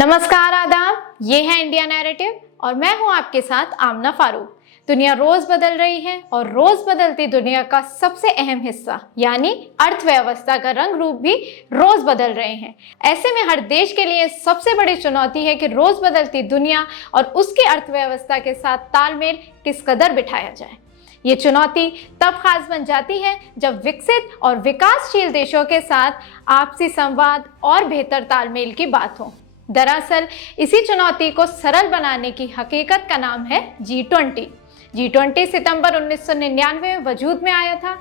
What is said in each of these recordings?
नमस्कार, आदाब। ये है इंडिया नैरेटिव और मैं हूं आपके साथ आमना फारूक। दुनिया रोज बदल रही है और रोज बदलती दुनिया का सबसे अहम हिस्सा यानी अर्थव्यवस्था का रंग रूप भी रोज बदल रहे हैं। ऐसे में हर देश के लिए सबसे बड़ी चुनौती है कि रोज बदलती दुनिया और उसकी अर्थव्यवस्था के साथ तालमेल किस कदर बिठाया जाए। ये चुनौती तब खास बन जाती है जब विकसित और विकासशील देशों के साथ आपसी संवाद और बेहतर तालमेल की बात हो। दरअसल इसी चुनौती को सरल बनाने की हकीकत का नाम है G20। G20 सितंबर 1999 में वजूद में आया था।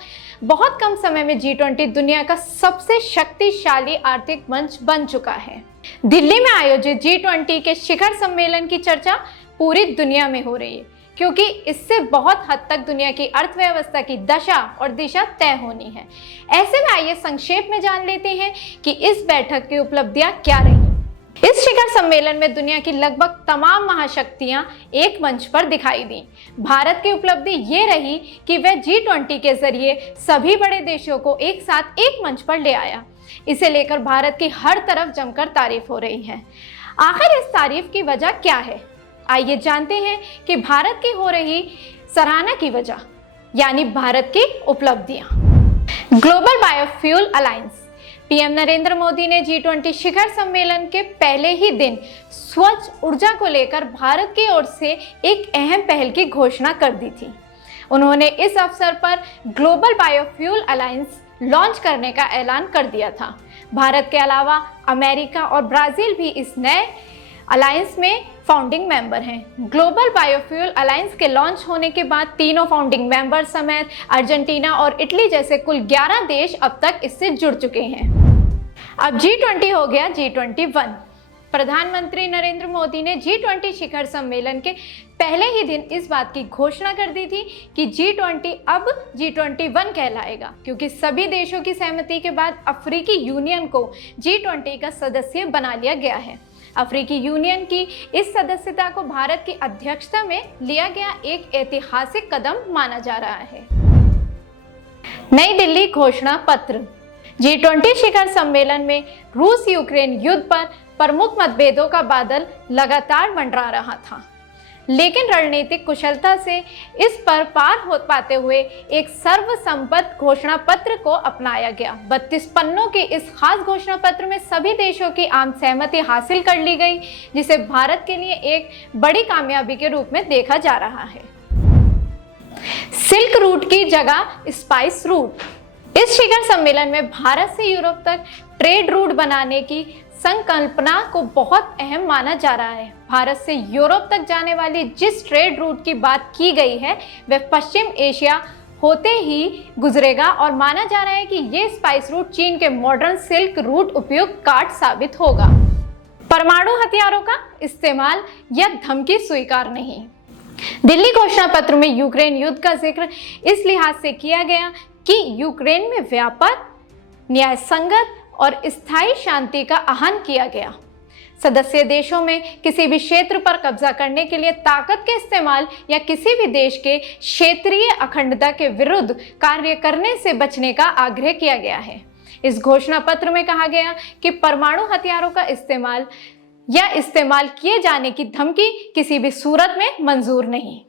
बहुत कम समय में G20 दुनिया का सबसे शक्तिशाली आर्थिक मंच बन चुका है। दिल्ली में आयोजित G20 के शिखर सम्मेलन की चर्चा पूरी दुनिया में हो रही है, क्योंकि इससे बहुत हद तक दुनिया की अर्थव्यवस्था की दशा और दिशा तय होनी है। ऐसे में आइए संक्षेप में जान लेते हैं कि इस बैठक की उपलब्धियां क्या रही। इस शिखर सम्मेलन में दुनिया की लगभग तमाम महाशक्तियां एक मंच पर दिखाई दी। भारत की उपलब्धि ये रही कि वह G20 के जरिए सभी बड़े देशों को एक साथ एक मंच पर ले आया। इसे लेकर भारत की हर तरफ जमकर तारीफ हो रही है। आखिर इस तारीफ की वजह क्या है? आइए जानते हैं कि भारत की हो रही सराहना की वजह यानी भारत की उपलब्धियां। Global biofuel alliance. PM Narendra Modi ने G20 शिखर सम्मेलन के पहले ही दिन स्वच्छ ऊर्जा को लेकर भारत की ओर से एक अहम पहल की घोषणा कर दी थी। उन्होंने इस अवसर पर ग्लोबल बायोफ्यूल अलायंस लॉन्च करने का ऐलान कर दिया था। भारत के अलावा अमेरिका और ब्राजील भी इस नए अलायंस में फाउंडिंग मेंबर हैं। ग्लोबल बायोफ्यूल अलायंस के लॉन्च होने के बाद तीनों फाउंडिंग मेंबर समेत अर्जेंटीना और इटली जैसे कुल 11 देश अब तक इससे जुड़ चुके हैं। अब G20 हो गया G21। प्रधानमंत्री नरेंद्र मोदी ने G20 शिखर सम्मेलन के पहले ही दिन इस बात की घोषणा कर दी थी कि G20 अब G21 कहलाएगा, क्योंकि सभी देशों की सहमति के बाद अफ्रीकी यूनियन को G20 का सदस्य बना लिया गया है। अफ्रीकी यूनियन की इस सदस्यता को भारत की अध्यक्षता में लिया गया एक ऐतिहासिक कदम माना जा रहा है। नई दिल्ली घोषणा पत्र। G20 शिखर सम्मेलन में रूस यूक्रेन युद्ध पर प्रमुख मतभेदों का बादल लगातार मंडरा रहा था, लेकिन रणनीतिक कुशलता से इस पर पार हो पाते हुए एक सर्वसम्मत घोषणा पत्र को अपनाया गया। 32 पन्नों के इस खास घोषणा पत्र में सभी देशों की आम सहमति हासिल कर ली गई, जिसे भारत के लिए एक बड़ी कामयाबी के रूप में देखा जा रहा है। सिल्क रूट की जगह स्पाइस रूट। इस शिखर सम्मेलन में भारत से यूरोप तक ट्रेड रूट बनाने की संकल्पना को बहुत अहम माना जा रहा है। भारत से यूरोप तक जाने वाली जिस ट्रेड रूट की बात की गई है वह पश्चिम एशिया होते ही गुजरेगा और माना जा रहा है कि ये स्पाइस रूट चीन के मॉडर्न सिल्क रूट उपयुक्त काट साबित होगा। परमाणु हथियारों का इस्तेमाल या धमकी स्वीकार नहीं। दिल्ली घोषणा पत्र में यूक्रेन युद्ध का जिक्र इस लिहाज से किया गया कि यूक्रेन में व्यापक, न्याय संगत और स्थायी शांति का आह्वान किया गया। सदस्य देशों में किसी भी क्षेत्र पर कब्जा करने के लिए ताकत के इस्तेमाल या किसी भी देश के क्षेत्रीय अखंडता के विरुद्ध कार्य करने से बचने का आग्रह किया गया है। इस घोषणा पत्र में कहा गया कि परमाणु हथियारों का इस्तेमाल या इस्तेमाल किए जाने की धमकी किसी भी सूरत में मंजूर नहीं।